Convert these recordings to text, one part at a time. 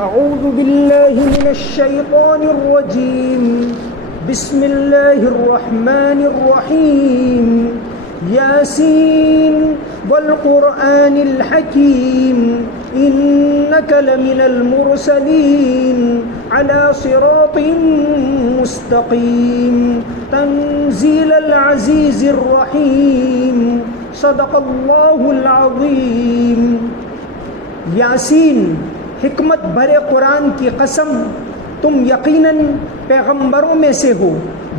اعوذ باللہ من الشیطان الرجیم بسم اللہ الرحمن الرحیم یاسین والقرآن الحکیم انک لمن المرسلین علی صراط مستقیم تنزیل العزیز الرحیم صدق اللہ العظیم۔ یاسین، حکمت بھرے قرآن کی قسم، تم یقیناً پیغمبروں میں سے ہو،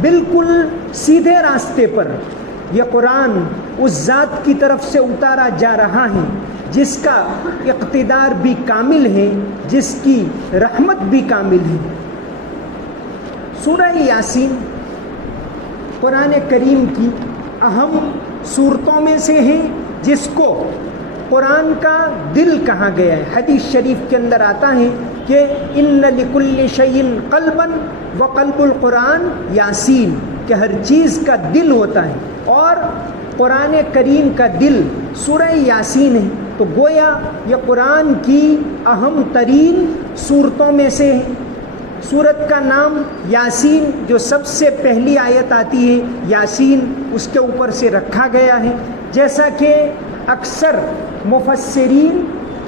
بالکل سیدھے راستے پر۔ یہ قرآن اس ذات کی طرف سے اتارا جا رہا ہے جس کا اقتدار بھی کامل ہے، جس کی رحمت بھی کامل ہے۔ سورہ یاسین قرآن کریم کی اہم صورتوں میں سے ہے جس کو قرآن کا دل کہا گیا ہے۔ حدیث شریف کے اندر آتا ہے کہ ان لکل شیء قلبا وقلب القرآن یاسین، کہ ہر چیز کا دل ہوتا ہے اور قرآن کریم کا دل سورہ یاسین ہے۔ تو گویا یہ قرآن کی اہم ترین صورتوں میں سے ہے۔ سورت کا نام یاسین، جو سب سے پہلی آیت آتی ہے یاسین، اس کے اوپر سے رکھا گیا ہے، جیسا کہ اکثر مفسرین،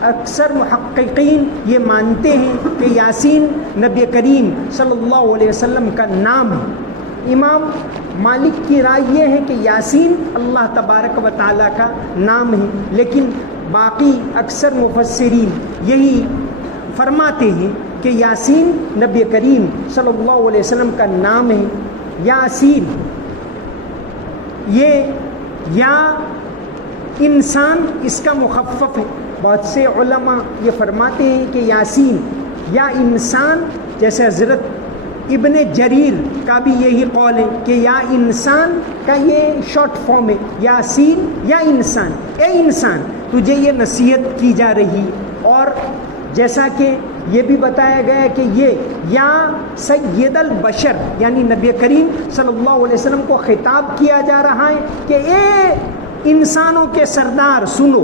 اکثر محققین یہ مانتے ہیں کہ یاسین نبی کریم صلی اللہ علیہ وسلم کا نام ہے۔ امام مالک کی رائے یہ ہے کہ یاسین اللہ تبارک و تعالیٰ کا نام ہے، لیکن باقی اکثر مفسرین یہی فرماتے ہیں کہ یاسین نبی کریم صلی اللہ علیہ وسلم کا نام ہے۔ یاسین، یہ یا انسان اس کا مخفف ہے۔ بہت سے علماء یہ فرماتے ہیں کہ یاسین یا انسان، جیسے حضرت ابن جریر کا بھی یہی قول ہے کہ یا انسان کا یہ شارٹ فارم ہے، یاسین یا انسان، اے انسان تجھے یہ نصیحت کی جا رہی۔ اور جیسا کہ یہ بھی بتایا گیا کہ یہ یا سید البشر، یعنی نبی کریم صلی اللہ علیہ وسلم کو خطاب کیا جا رہا ہے کہ اے انسانوں کے سردار سنو،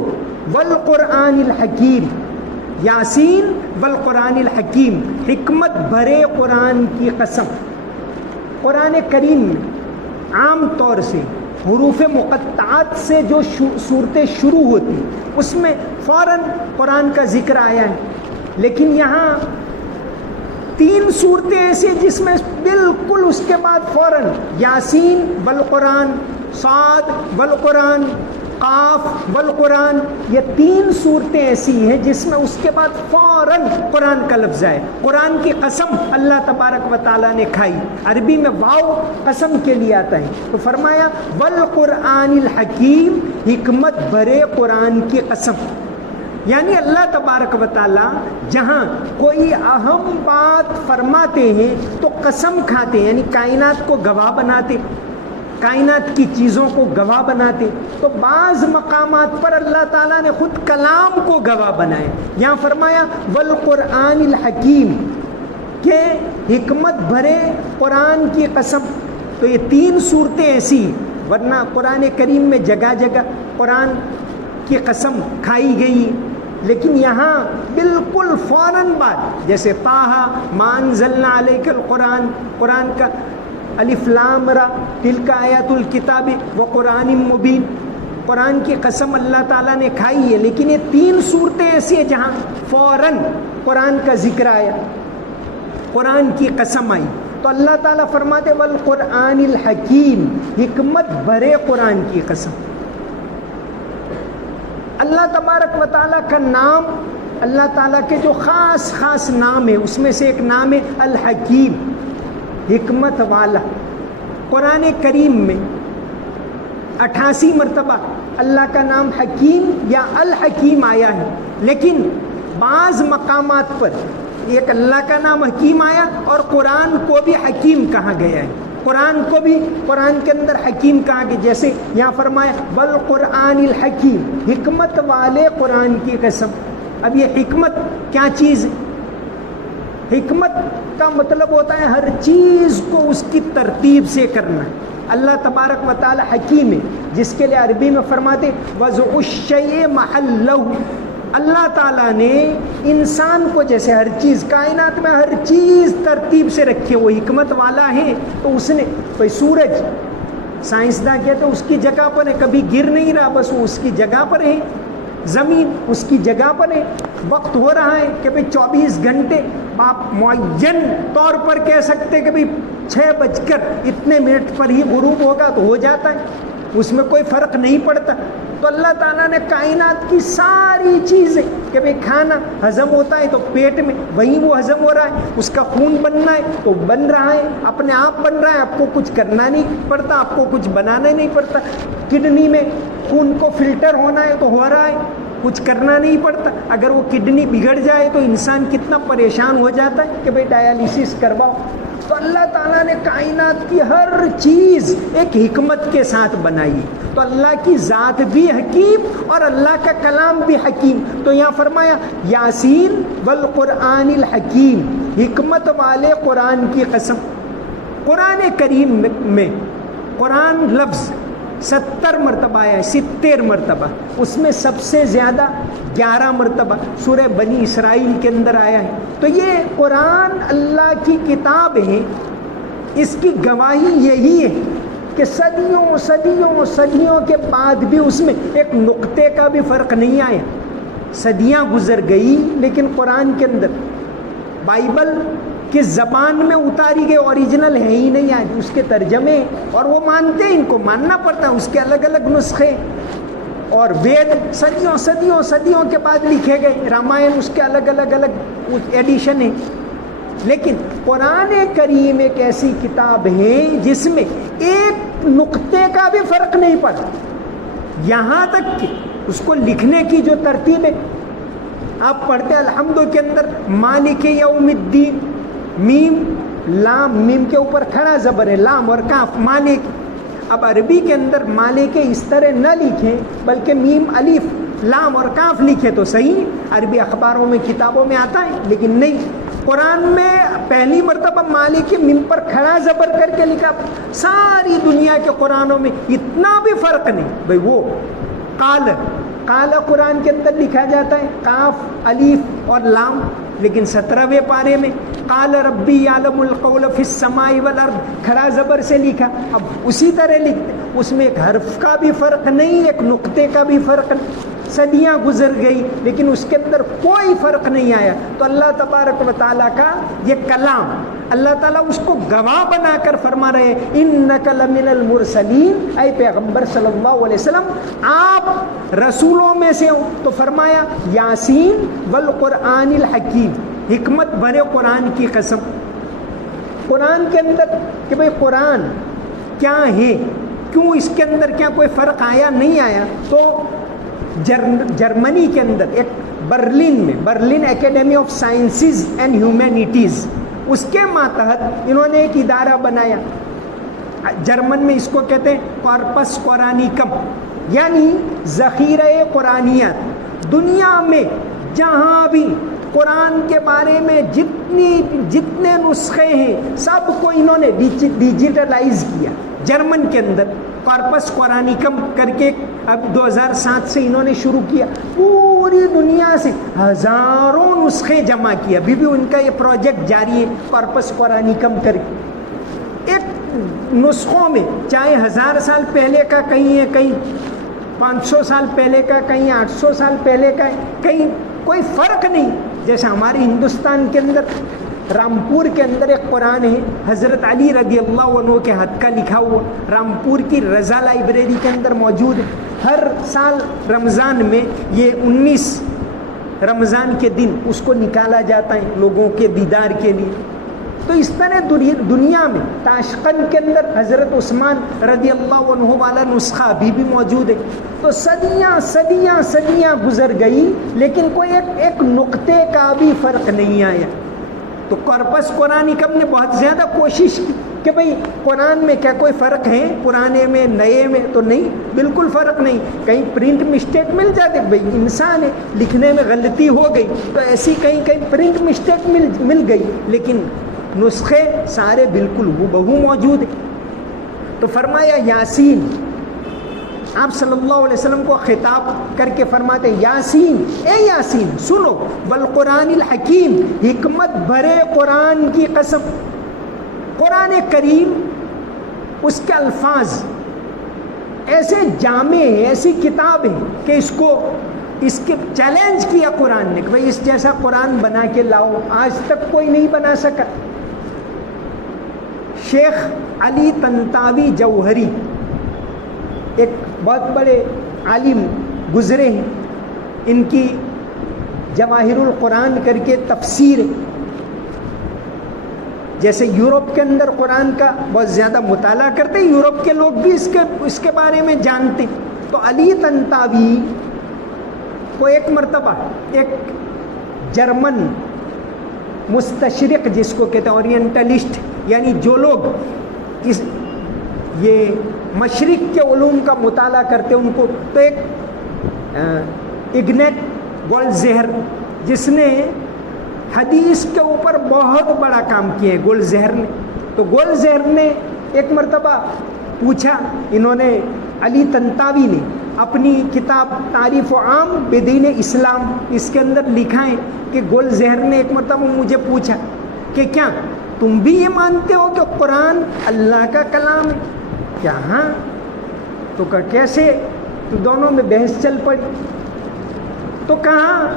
والقرآن الحکیم، یاسین والقرآن الحکیم، حکمت بھرے قرآن کی قسم۔ قرآن کریم میں عام طور سے حروف مقطعات سے جو صورتیں شروع ہوتی اس میں فوراً قرآن کا ذکر آیا ہے، لیکن یہاں تین صورتیں ایسی جس میں بالکل اس کے بعد فوراً یاسین والقرآن، صاد والقرآن، قاف والقرآن، یہ تین صورتیں ایسی ہیں جس میں اس کے بعد فوراً قرآن کا لفظ ہے۔ قرآن کی قسم اللہ تبارک و تعالیٰ نے کھائی، عربی میں واو قسم کے لیے آتا ہے، تو فرمایا والقرآن الحکیم، حکمت بھرے قرآن کی قسم۔ یعنی اللہ تبارک و تعالیٰ جہاں کوئی اہم بات فرماتے ہیں تو قسم کھاتے ہیں، یعنی کائنات کو گواہ بناتے، کائنات کی چیزوں کو گواہ بناتے۔ تو بعض مقامات پر اللہ تعالیٰ نے خود کلام کو گواہ بنائے۔ یہاں فرمایا والقرآن الحکیم، کہ حکمت بھرے قرآن کی قسم۔ تو یہ تین صورتیں ایسی، ورنہ قرآن کریم میں جگہ جگہ قرآن کی قسم کھائی گئی، لیکن یہاں بالکل فوراً بعد، جیسے طٰہٰ ما انزلنا علیک القرآن، قرآن کا الف لام را تلک آیات الکتاب وقرآن مبین، قرآن کی قسم اللہ تعالیٰ نے کھائی ہے، لیکن یہ تین صورتیں ایسی ہیں جہاں فوراً قرآن کا ذکر آیا، قرآن کی قسم آئی۔ تو اللہ تعالیٰ فرماتے والقرآن الحکیم، حکمت بھرے قرآن کی قسم۔ اللہ تبارک و تعالیٰ کا نام، اللہ تعالیٰ کے جو خاص خاص نام ہے اس میں سے ایک نام ہے الحکیم، حکمت والا۔ قرآن کریم میں 88 مرتبہ اللہ کا نام حکیم یا الحکیم آیا ہے، لیکن بعض مقامات پر ایک اللہ کا نام حکیم آیا اور قرآن کو بھی حکیم کہا گیا ہے، قرآن کو بھی قرآن کے اندر حکیم کہا گیا، جیسے یہاں فرمایا والقرآن الحکیم، حکمت والے قرآن کی قسم۔ اب یہ حکمت کیا چیز ہے؟ حکمت کا مطلب ہوتا ہے ہر چیز کو اس کی ترتیب سے کرنا۔ اللہ تبارک و تعالی حکیم ہے، جس کے لیے عربی میں فرماتے وضع الشیء محلہ، اللہ تعالیٰ نے انسان کو جیسے ہر چیز کائنات میں ہر چیز ترتیب سے رکھی ہے، وہ حکمت والا ہے، تو اس نے کوئی سورج سائنسداں کہتے ہیں اس کی جگہ پر ہے، کبھی گر نہیں رہا، بس وہ اس کی جگہ پر ہے، زمین اس کی جگہ پر ہے، وقت ہو رہا ہے کہ بھئی 24 گھنٹے، آپ معین طور پر کہہ سکتے کہ بھئی 6:02 پر ہی غروب ہوگا تو ہو جاتا ہے، اس میں کوئی فرق نہیں پڑتا۔ تو اللہ تعالیٰ نے کائنات کی ساری چیزیں کہ بھئی کھانا ہضم ہوتا ہے تو پیٹ میں وہیں وہ ہضم ہو رہا ہے، اس کا خون بننا ہے تو بن رہا ہے، اپنے آپ بن رہا ہے، آپ کو کچھ کرنا نہیں پڑتا، آپ کو کچھ بنانا نہیں پڑتا۔ کڈنی میں خون کو فلٹر ہونا ہے تو ہو رہا ہے، کچھ کرنا نہیں پڑتا۔ اگر وہ کڈنی بگڑ جائے تو انسان کتنا پریشان ہو جاتا ہے کہ بھئی ڈائیلیسس کرواؤ۔ تو اللہ تعالیٰ نے کائنات کی ہر چیز ایک حکمت کے ساتھ بنائی، تو اللہ کی ذات بھی حکیم اور اللہ کا کلام بھی حکیم۔ تو یہاں فرمایا یاسین والقرآن الحکیم، حکمت والے قرآن کی قسم۔ قرآن کریم میں قرآن لفظ 70 مرتبہ آیا ہے، 70 مرتبہ، اس میں سب سے زیادہ 11 مرتبہ سورہ بنی اسرائیل کے اندر آیا ہے۔ تو یہ قرآن اللہ کی کتاب ہے، اس کی گواہی یہی ہے کہ صدیوں صدیوں صدیوں کے بعد بھی اس میں ایک نقطے کا بھی فرق نہیں آیا۔ صدیاں گزر گئی لیکن قرآن کے اندر بائبل کس زبان میں اتاری گئی اوریجنل ہے ہی نہیں آج، اس کے ترجمے، اور وہ مانتے ہیں، ان کو ماننا پڑتا ہے، اس کے الگ الگ نسخے، اور وید صدیوں صدیوں صدیوں کے بعد لکھے گئے، رامائن اس کے الگ الگ ایڈیشن ہیں۔ لیکن قرآن کریم ایک ایسی کتاب ہے جس میں ایک نقطے کا بھی فرق نہیں پڑا، یہاں تک کہ اس کو لکھنے کی جو ترتیب ہے، آپ پڑھتے الحمد کے اندر مالک یوم الدین، میم لام، میم کے اوپر کھڑا زبر ہے، لام اور کاف، مالک۔ اب عربی کے اندر مالک اس طرح نہ لکھیں بلکہ میم الف لام اور کاف لکھے تو صحیح، عربی اخباروں میں کتابوں میں آتا ہے، لیکن نہیں، قرآن میں پہلی مرتبہ مالک میم پر کھڑا زبر کر کے لکھا۔ ساری دنیا کے قرآنوں میں اتنا بھی فرق نہیں، بھئی وہ قال قرآن کے اندر لکھا جاتا ہے، کاف الف اور لام، لیکن 17ویں پارے میں قال ربی یعلم القول فی السماء والارض کھڑا زبر سے لکھا۔ اب اسی طرح لکھتے، اس میں ایک حرف کا بھی فرق نہیں، ایک نقطے کا بھی فرق نہیں۔ صدیاں گزر گئی لیکن اس کے اندر کوئی فرق نہیں آیا۔ تو اللہ تبارک و تعالیٰ کا یہ کلام، اللہ تعالیٰ اس کو گواہ بنا کر فرما رہے ہیں انک لمن المرسلین، اے پیغمبر صلی اللہ علیہ وسلم آپ رسولوں میں سے ہو۔ تو فرمایا یاسین والقرآن الحکیم، حکمت بھرے قرآن کی قسم۔ قرآن کے اندر کہ بھئی قرآن کیا ہے، کیوں اس کے اندر کیا کوئی فرق آیا نہیں آیا، تو جرمنی کے اندر ایک برلن میں Berlin Academy of Sciences and Humanities, اس کے ماتحت انہوں نے ایک ادارہ بنایا، جرمن میں اس کو کہتے ہیں کارپس قرآنیکم، یعنی ذخیرہ قرآنیات۔ دنیا میں جہاں بھی قرآن کے بارے میں جتنے نسخے ہیں سب کو انہوں نے ڈیجیٹلائز کیا۔ جرمن کے اندر کارپس قرآنیکم کر کے اب 2007 سے انہوں نے شروع کیا، پوری دنیا سے ہزاروں نسخے جمع کیا، ابھی بھی ان کا یہ پروجیکٹ جاری ہے، کارپس قرآنیکم کر کے ایک نسخوں میں چاہے 1000 سال پہلے کا کہیں ہے، کہیں 500 سال پہلے کا، کہیں 800 سال پہلے کا ہے، کہیں کوئی فرق نہیں۔ جیسے ہمارے ہندوستان کے اندر رامپور کے اندر ایک قرآن ہے حضرت علی رضی اللہ عنہ کے ہاتھ کا لکھا ہوا، رامپور کی رضا لائبریری کے اندر موجود ہے۔ ہر سال رمضان میں یہ 19 رمضان کے دن اس کو نکالا جاتا ہے لوگوں کے دیدار کے لیے۔ تو اس طرح دنیا میں تاشقند کے اندر حضرت عثمان رضی اللہ عنہ والا نسخہ ابھی بھی موجود ہے۔ تو صدیاں صدیاں صدیاں گزر گئی لیکن کوئی ایک نقطے کا بھی فرق نہیں آیا۔ تو کارپس قرآنیکم نے بہت زیادہ کوشش کی کہ بھئی قرآن میں کیا کوئی فرق ہے، پرانے میں نئے میں، تو نہیں، بالکل فرق نہیں۔ کہیں پرنٹ مسٹیک مل جاتے، بھئی انسان ہے، لکھنے میں غلطی ہو گئی تو ایسی کہیں پرنٹ مسٹیک مل گئی، لیکن نسخے سارے بالکل ہو بہو موجود ہیں۔ تو فرمایا یاسین آپ صلی اللہ علیہ وسلم کو خطاب کر کے فرماتے ہیں یاسین، اے یاسین سنو، والقرآن الحکیم، حکمت بھرے قرآن کی قسم. قرآن کریم اس کے الفاظ ایسے جامع ہیں، ایسی کتاب ہے کہ اس کے چیلنج کیا قرآن نے کہ بھئی اس جیسا قرآن بنا کے لاؤ. آج تک کوئی نہیں بنا سکا. شیخ علی طنطاوی جوہری ایک بہت بڑے عالم گزرے ہیں، ان کی جواہر القرآن کر کے تفسیر ہے. جیسے یورپ کے اندر قرآن کا بہت زیادہ مطالعہ کرتے ہیں، یورپ کے لوگ بھی اس کے بارے میں جانتے. تو علی طنطاوی کو ایک مرتبہ ایک جرمن مستشرق جس کو کہتے ہیں اورینٹلسٹ، یعنی جو لوگ یہ مشرق کے علوم کا مطالعہ کرتے ان کو، تو ایک اگنیٹ گولڈزہر جس نے حدیث کے اوپر بہت بڑا کام کیا ہے گولڈزہر نے. تو گولڈزہر نے ایک مرتبہ پوچھا، انہوں نے علی طنطاوی نے اپنی کتاب تعریف و عام بدین اسلام اس کے اندر لکھا ہے کہ گولڈزہر نے ایک مرتبہ مجھے پوچھا کہ کیا تم بھی یہ مانتے ہو کہ قرآن اللہ کا کلام ہے؟ کیا ہاں. تو کہا کیسے؟ تو دونوں میں بحث چل پڑی. تو کہا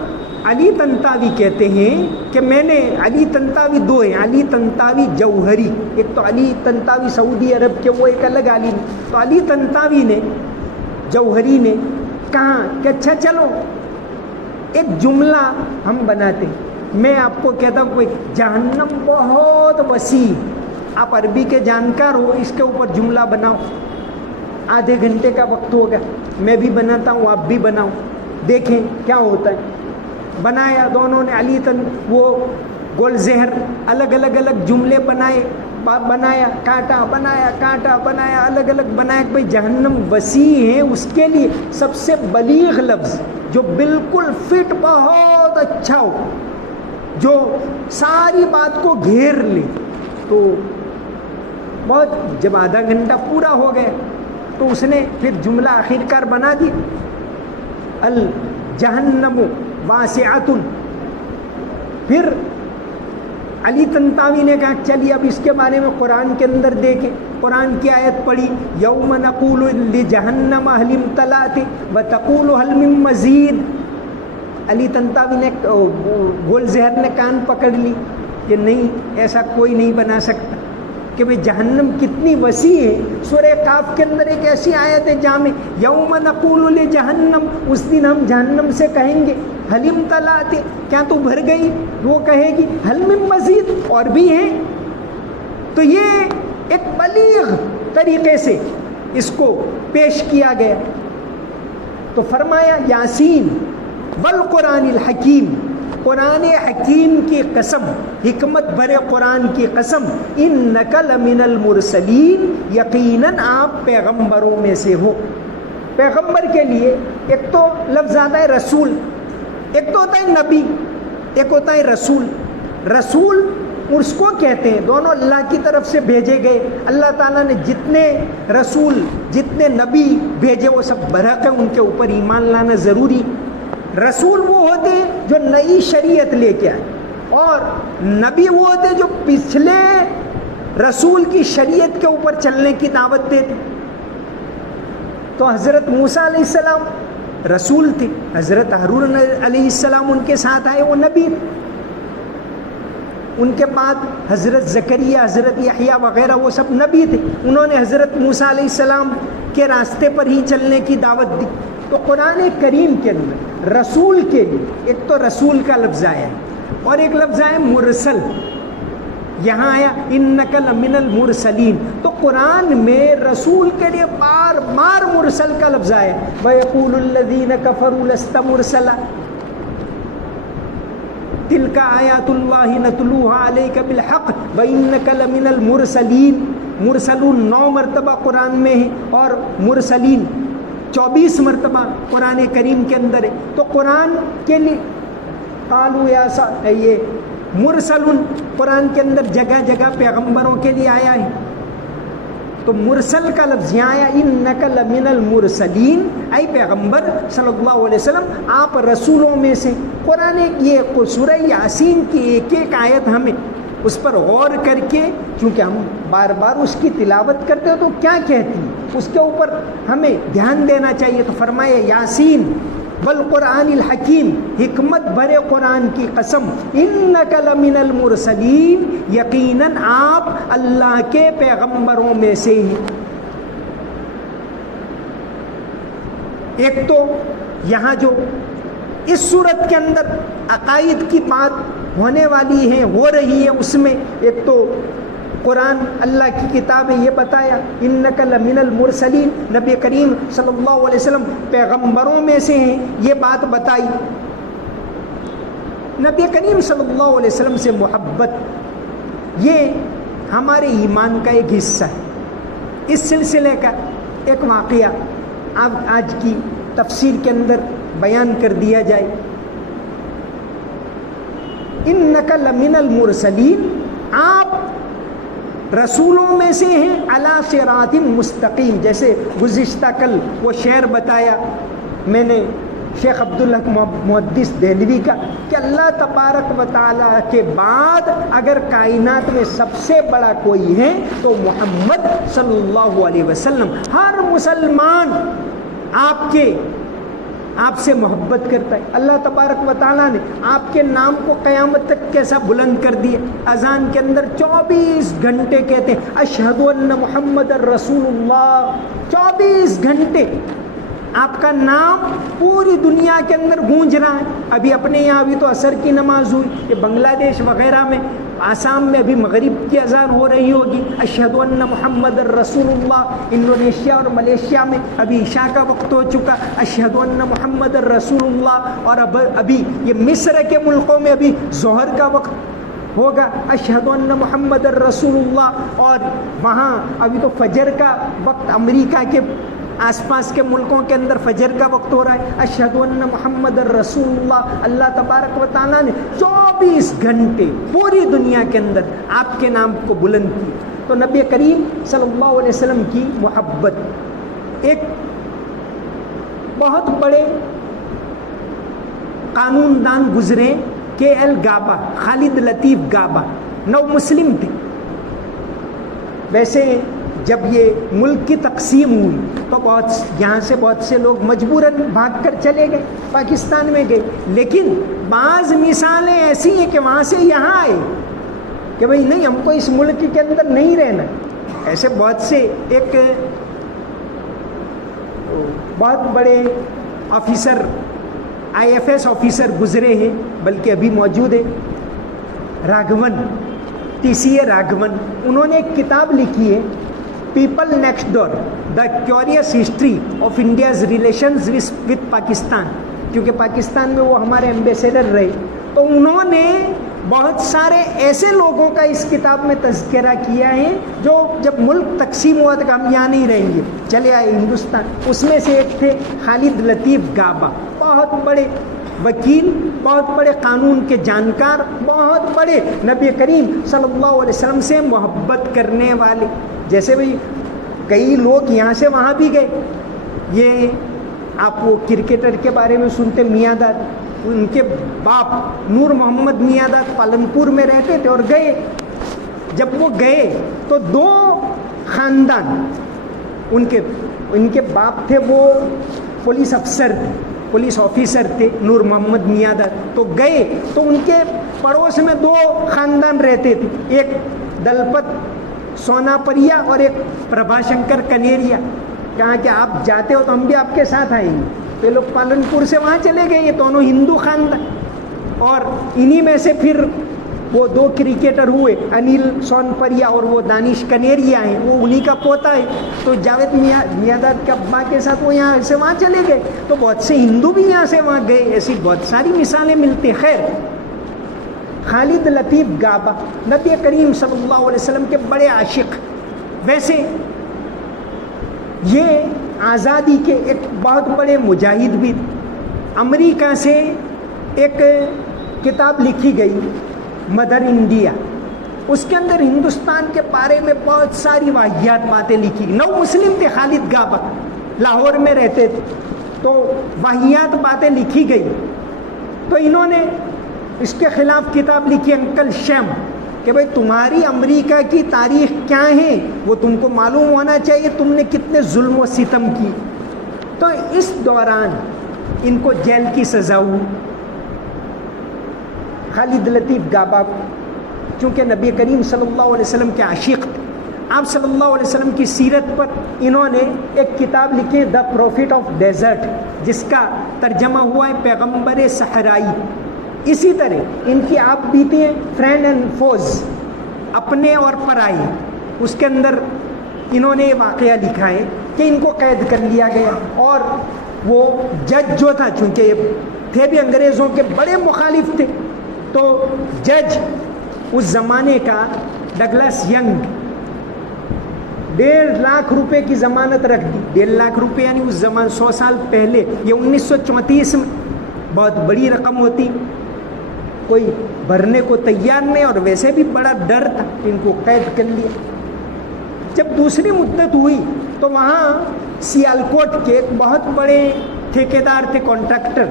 علی طنطاوی کہتے ہیں کہ میں نے، علی طنطاوی دو ہیں، علی طنطاوی جوہری، ایک تو علی طنطاوی سعودی عرب کے وہ ایک الگ عالم. تو علی طنطاوی نے جوہری نے کہا کہ اچھا چلو ایک جملہ ہم بناتے ہیں. میں آپ کو کہتا ہوں کوئی جہنم بہت وسیع، آپ عربی کے جانکار ہو، اس کے اوپر جملہ بناؤ. آدھے گھنٹے کا وقت ہوگا، میں بھی بناتا ہوں آپ بھی بناؤ، دیکھیں کیا ہوتا ہے. بنایا دونوں نے، علی وہ گولڈزہر الگ الگ جملے بنایا، کاٹا بنایا الگ الگ بنایا کہ بھائی جہنم وسیع ہے، اس کے لیے سب سے بلیغ لفظ جو بالکل فٹ، بہت اچھا ہو، جو ساری بات کو گھیر لے. تو بہت جب آدھا گھنٹہ پورا ہو گیا تو اس نے پھر جملہ آخرکار بنا دی، الجہنم واسعۃ. پھر علی طنطاوی نے کہا چلیے اب اس کے بارے میں قرآن کے اندر دیکھیں. قرآن کی آیت پڑھی، یوم نقول لجہنم هل امتلأت وتقول هل من مزید. علی طنطاوی نے، گولڈزہر نے کان پکڑ لی کہ نہیں، ایسا کوئی نہیں بنا سکتا کہ بھئی جہنم کتنی وسیع ہے. سورہ قاف کے اندر ایک ایسی آیت ہے جامع، یوم نقول لجہنم، اس دن ہم جہنم سے کہیں گے حل امتلأت، کیا تو بھر گئی؟ وہ کہے گی حل من مزید، اور بھی ہیں. تو یہ ایک بلیغ طریقے سے اس کو پیش کیا گیا. تو فرمایا یاسین والقرآن الحکیم، قرآن حکیم کی قسم، حکمت بھرے قرآن کی قسم، انک لمن المرسلین، یقیناً آپ پیغمبروں میں سے ہو. پیغمبر کے لیے ایک تو لفظ آتا ہے رسول، ایک تو ہوتا ہے نبی، ایک ہوتا ہے رسول. رسول اس کو کہتے ہیں، دونوں اللہ کی طرف سے بھیجے گئے. اللہ تعالیٰ نے جتنے رسول، جتنے نبی بھیجے وہ سب برحق ہے، ان کے اوپر ایمان لانا ضروری. رسول وہ ہوتے ہیں جو نئی شریعت لے کے آئے، اور نبی وہ ہوتے ہیں جو پچھلے رسول کی شریعت کے اوپر چلنے کی دعوت دیتے. تو حضرت موسیٰ علیہ السلام رسول تھے، حضرت ہارون علیہ السلام ان کے ساتھ آئے، وہ نبی. ان کے بعد حضرت زکریا، حضرت یحییٰ وغیرہ وہ سب نبی تھے، انہوں نے حضرت موسیٰ علیہ السلام کے راستے پر ہی چلنے کی دعوت دی. تو قرآن کریم کے اندر رسول کے لیے ایک تو رسول کا لفظ آیا ہے، اور ایک لفظ آیا مرسل. یہاں آیا انک لمن المرسلین. تو قرآن میں رسول کے لیے بار بار مرسل کا لفظ آیا. وَيَقُولُ الَّذِينَ كَفَرُوا لَسْتَ مُرْسَلًا تِلْكَ آیَاتُ اللَّهِ نَتْلُوهَا عَلَيْكَ بِالْحَقِّ وَإِنَّكَ لَمِنَ الْمُرْسَلِينَ. مرسلون 9 مرتبہ قرآن میں ہے، اور مرسلین 24 مرتبہ قرآن کریم کے اندر ہے. تو قرآن کے لیے قالوا یا یہ مرسلون قرآن کے اندر جگہ جگہ پیغمبروں کے لیے آیا ہے. تو مرسل کا لفظ یہاں آیا انک لمن المرسلین، اے پیغمبر صلی اللہ علیہ وسلم آپ رسولوں میں سے۔ قرآن یہ سورہ یاسین کی ایک ایک آیت ہمیں اس پر غور کر کے، چونکہ ہم بار بار اس کی تلاوت کرتے ہو تو کیا کہتی ہے اس کے اوپر ہمیں دھیان دینا چاہیے۔ تو فرمایا یاسین والقرآن الحکیم، حکمت بھرے قرآن کی قسم، انک لمن المرسلین، یقیناً آپ اللہ کے پیغمبروں میں سے ہیں۔ ایک تو یہاں جو اس صورت کے اندر عقائد کی بات ہونے والی ہے، ہو رہی ہے، اس میں ایک تو قرآن اللہ کی کتاب ہے، یہ بتایا انک لمن المرسلین، نبی کریم صلی اللہ علیہ وسلم پیغمبروں میں سے ہیں، یہ بات بتائی۔ نبی کریم صلی اللہ علیہ وسلم سے محبت یہ ہمارے ایمان کا ایک حصہ ہے۔ اس سلسلے کا ایک واقعہ اب آج کی تفسیر کے اندر بیان کر دیا جائے۔ انک لمن المرسلین، آپ رسولوں میں سے ہیں، علی صراط مستقیم، جیسے گزشتہ کل وہ شعر بتایا میں نے شیخ عبدالحق محدث دہلوی کا کہ اللہ تبارک و تعالیٰ کے بعد اگر کائنات میں سب سے بڑا کوئی ہے تو محمد صلی اللہ علیہ وسلم۔ ہر مسلمان آپ سے محبت کرتا ہے۔ اللہ تبارک و تعالیٰ نے آپ کے نام کو قیامت تک کیسا بلند کر دیا۔ اذان کے اندر 24 گھنٹے کہتے ہیں اشہد ان محمد الرسول اللہ، 24 گھنٹے آپ کا نام پوری دنیا کے اندر گونج رہا ہے۔ ابھی اپنے یہاں ابھی تو عصر کی نماز ہوئی، کہ بنگلہ دیش وغیرہ میں، آسام میں ابھی مغرب کی اذان ہو رہی ہوگی، اشہد ان محمد الرسول اللہ۔ انڈونیشیا اور ملیشیا میں ابھی عشاء کا وقت ہو چکا، اشہد ان محمد الرسول اللہ۔ اور ابھی یہ مصر کے ملکوں میں ابھی ظہر کا وقت ہوگا، اشہد ان محمد الرسول اللہ۔ اور وہاں ابھی تو فجر کا وقت، امریکہ کے آس پاس کے ملکوں کے اندر فجر کا وقت ہو رہا ہے، اشہد ان محمد الرسول اللہ۔ اللہ تبارک و تعالیٰ نے 24 گھنٹے پوری دنیا کے اندر آپ کے نام کو بلند کی۔ تو نبی کریم صلی اللہ علیہ وسلم کی محبت، ایک بہت بڑے قانون دان گزرے KL گابا، خالد لطیف گابا، نو مسلم تھے۔ ویسے جب یہ ملک کی تقسیم ہوئی تو یہاں سے بہت سے لوگ مجبوراً بھاگ کر چلے گئے، پاکستان میں گئے، لیکن بعض مثالیں ایسی ہیں کہ وہاں سے یہاں آئے کہ بھئی نہیں، ہم کو اس ملک کے اندر نہیں رہنا۔ ایسے بہت سے ایک بہت بڑے آفیسر، IFS آفیسر گزرے ہیں، بلکہ ابھی موجود ہے، راگھون، TCA راگھون۔ انہوں نے ایک کتاب لکھی ہے، people next door, the curious history of India's relations with Pakistan, کیونکہ پاکستان میں وہ ہمارے ایمبیسیڈر رہے۔ تو انہوں نے بہت سارے ایسے لوگوں کا اس کتاب میں تذکرہ کیا ہے جو جب ملک تقسیم ہوا تھا کہ ہم یہاں نہیں رہیں گے، چلے آئے ہندوستان۔ اس میں سے ایک تھے خالد لطیف گابا، بہت بڑے وکیل، بہت بڑے قانون کے جانکار، بہت بڑے نبی کریم صلی اللہ علیہ وسلم سے محبت کرنے والے۔ جیسے بھئی کئی لوگ یہاں سے وہاں بھی گئے، یہ آپ وہ کرکٹر کے بارے میں سنتے میاں داد، ان کے باپ نور محمد میاں داد پالنپور میں رہتے تھے اور گئے۔ جب وہ گئے تو 2 خاندان، ان کے باپ تھے وہ پولیس افسر تھے، پولیس آفیسر تھے نور محمد میاں داد۔ تو گئے تو ان کے پڑوس میں 2 خاندان رہتے تھے، ایک دلپت سونا پریا اور ایک پربھا شنکر کنیریا۔ کہا کہ آپ جاتے ہو تو ہم بھی آپ کے ساتھ آئیں گے۔ تو لوگ پالنپور سے وہاں چلے گئے، یہ دونوں ہندو خاندان، اور انہی میں سے پھر وہ 2 کرکٹر ہوئے، انیل سون پریا اور وہ دانش کنیریا ہیں، وہ انہی کا پوتا ہے۔ تو جاوید میاں داد کے ابا کے ساتھ وہ یہاں سے وہاں چلے گئے، تو بہت سے ہندو بھی یہاں سے وہاں گئے۔ ایسی بہت ساری مثالیں ملتی ہیں۔ خیر، خالد لطیف گابا نبی کریم صلی اللہ علیہ وسلم کے بڑے عاشق، ویسے یہ آزادی کے ایک بہت بڑے مجاہد بھی تھے۔ امریکہ سے ایک کتاب لکھی گئی، مدر انڈیا، اس کے اندر ہندوستان کے بارے میں بہت ساری واحیات باتیں لکھی. نو مسلم تھے خالد گابا، لاہور میں رہتے تھے، تو واحیات باتیں لکھی گئی. تو انہوں نے اس کے خلاف کتاب لکھی انکل شیم کہ بھائی تمہاری امریکہ کی تاریخ کیا ہے وہ تم کو معلوم ہونا چاہیے، تم نے کتنے ظلم و ستم کی. تو اس دوران ان کو جیل کی سزا ہوئی. خالد لطیف گابا چونکہ نبی کریم صلی اللہ علیہ وسلم کے عاشق تھے، آپ صلی اللہ علیہ وسلم کی سیرت پر انہوں نے ایک کتاب لکھی ہے دا پروفٹ آف ڈیزرٹ، جس کا ترجمہ ہوا ہے پیغمبر صحرائی. اسی طرح ان کی آپ بیتی ہیں فرینڈ اینڈ فوز، اپنے اور پرائے. اس کے اندر انہوں نے یہ واقعہ لکھا ہے کہ ان کو قید کر لیا گیا، اور وہ جج جو تھا، چونکہ یہ تھے بھی انگریزوں کے بڑے مخالف تھے، تو جج اس زمانے کا ڈگلس ینگ 1.5 لاکھ روپے کی ضمانت رکھ دی. 1.5 لاکھ روپے یعنی اس زمان 100 سال پہلے، یہ 1934 میں بہت بڑی رقم ہوتی، کوئی بھرنے کو تیار نہیں، اور ویسے بھی بڑا ڈر تھا. ان کو قید کر لیا. جب دوسری مدت ہوئی تو وہاں سیالکوٹ کے ایک بہت بڑے ٹھیکیدار تھے، کانٹریکٹر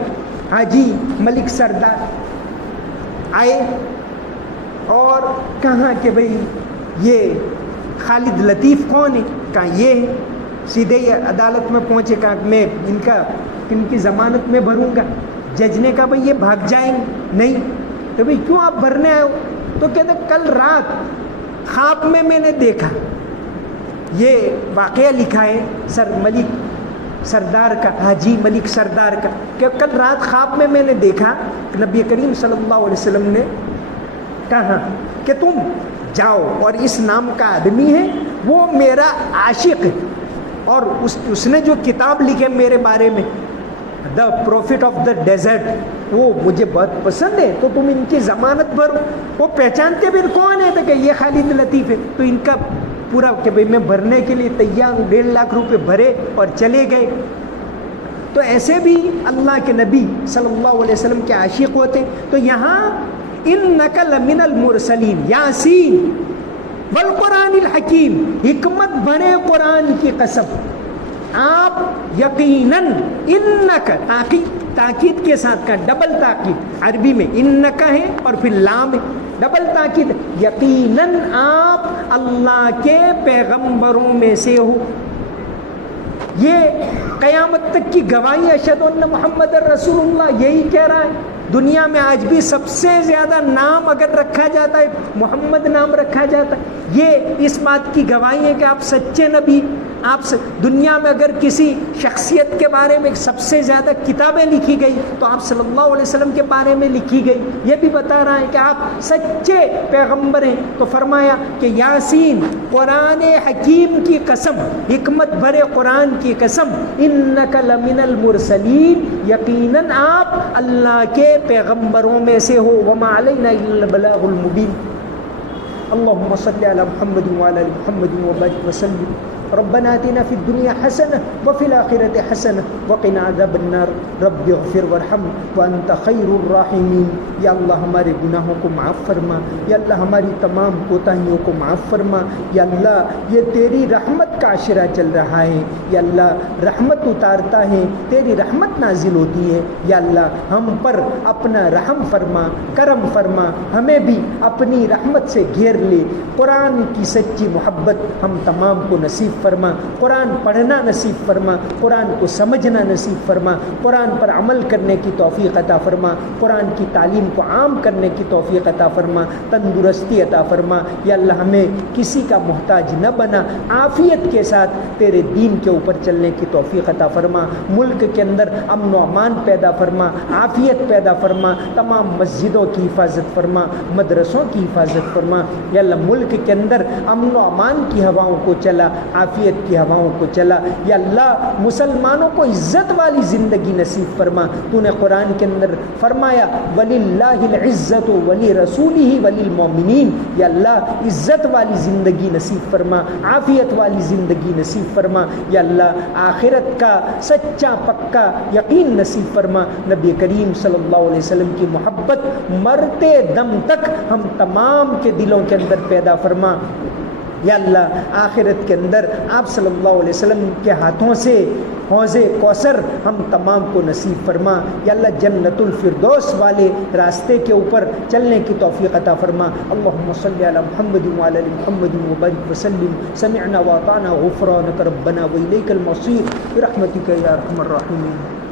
حاجی ملک سردار آئے اور کہا کہ بھئی یہ خالد لطیف کون ہے؟ کہا یہ ہے. سیدھے یہ عدالت میں پہنچے، کہا میں ان کی ضمانت میں بھروں گا. جج نے کہا بھئی یہ بھاگ جائیں گے. نہیں. تو بھئی کیوں آپ بھرنے آئے ہو؟ تو کہتے کل رات خواب میں نے دیکھا، یہ واقعہ لکھا ہے سر ملک سردار کا، حاجی ملک سردار کا، کہ کل رات خواب میں نے دیکھا کہ نبی کریم صلی اللہ علیہ وسلم نے کہا کہ تم جاؤ، اور اس نام کا آدمی ہے وہ میرا عاشق ہے، اور اس نے جو کتاب لکھے میرے بارے میں دا پروفٹ آف دا ڈیزرٹ وہ مجھے بہت پسند ہے، تو تم ان کی ضمانت بھرو. وہ پہچانتے پھر کون ہے؟ تو کہ یہ خالد لطیف ہے. تو ان کا پورا کہ بھئی میں بھرنے کے لیے تیار ہوں. 1.5 لاکھ روپے بھرے اور چلے گئے. تو ایسے بھی اللہ کے نبی صلی اللہ علیہ وسلم کے عاشق ہوتے. تو یہاں انک لمن المرسلین یاسین والقرآن الحکیم، حکمت بھرے قرآن کی قسم، آپ یقیناً انک تاکید کے ساتھ کا ڈبل تاکید، عربی میں انک ہے اور پھر لام ہے، ڈبل تاکید، یقیناً آپ اللہ کے پیغمبروں میں سے ہو. یہ قیامت تک کی گواہی اشہد ان محمد رسول اللہ یہی کہہ رہا ہے. دنیا میں آج بھی سب سے زیادہ نام اگر رکھا جاتا ہے محمد نام رکھا جاتا ہے. یہ اس بات کی گواہی ہے کہ آپ سچے نبی. آپ دنیا میں اگر کسی شخصیت کے بارے میں سب سے زیادہ کتابیں لکھی گئی تو آپ صلی اللہ علیہ وسلم کے بارے میں لکھی گئی. یہ بھی بتا رہا ہے کہ آپ سچے پیغمبر ہیں. تو فرمایا کہ یاسین قرآن حکیم کی قسم، حکمت بھرے قرآن کی قسم، انک لمن المرسلین، یقیناً آپ اللہ کے پیغمبروں میں سے ہو. وما علینا الا البلاغ المبین. اللهم صل على محمد وعلى ال محمد وبارك وسلم. ربنا آتنا في الدنيا حسنة وفي الآخرة حسنة وقنا عذاب النار. رب اغفر وارحم وأنت خير الراحمين. یا اللہ ہمارے گناہوں کو معاف فرما، یا اللہ ہماری تمام کوتاہیوں کو معاف فرما. یا اللہ یہ تیری رحمت کا عشرہ چل رہا ہے، یا اللہ رحمت اتارتا ہے، تیری رحمت نازل ہوتی ہے. یا اللہ ہم پر اپنا رحم فرما، کرم فرما، ہمیں بھی اپنی رحمت سے گھیر لے. قرآن کی سچی محبت ہم تمام کو نصیب فرما. قرآن پڑھنا نصیب فرما، قرآن کو سمجھنا نصیب فرما، قرآن پر عمل کرنے کی توفیق عطا فرما، قرآن کی تعلیم کو عام کرنے کی توفیق عطا فرما، تندرستی عطا فرما. یا اللہ ہمیں کسی کا محتاج نہ بنا، عافیت کے ساتھ تیرے دین کے اوپر چلنے کی توفیق عطا فرما. ملک کے اندر امن و امان پیدا فرما، عافیت پیدا فرما. تمام مسجدوں کی حفاظت فرما، مدرسوں کی حفاظت فرما. یا اللہ ملک کے اندر امن و امان کی ہواؤں کو چلا، عافیت کی ہواؤں کو چلا. یا اللہ مسلمانوں کو عزت والی زندگی نصیب فرما. تو نے قرآن کے اندر فرمایا وَلِلَّهِ الْعِزَّةُ وَلِرَسُولِهِ وَلِلْمُؤْمِنِينَ. یا اللہ عزت والی زندگی نصیب فرما, عافیت والی زندگی نصیب فرما. یا اللہ آخرت کا سچا پکا یقین نصیب فرما. نبی کریم صلی اللہ علیہ وسلم کی محبت مرتے دم تک ہم تمام کے دلوں کے اندر پیدا فرما. یا اللہ آخرت کے اندر آپ صلی اللہ علیہ وسلم کے ہاتھوں سے حوض کوثر ہم تمام کو نصیب فرما. یا اللہ جنت الفردوس والے راستے کے اوپر چلنے کی توفیق عطا فرما. اللہم صلی علی محمد وعلی آل محمد وبارک وسلم. سمعنا واطعنا غفرانک ربنا والیک المصیر برحمتک یا ارحم الراحمین.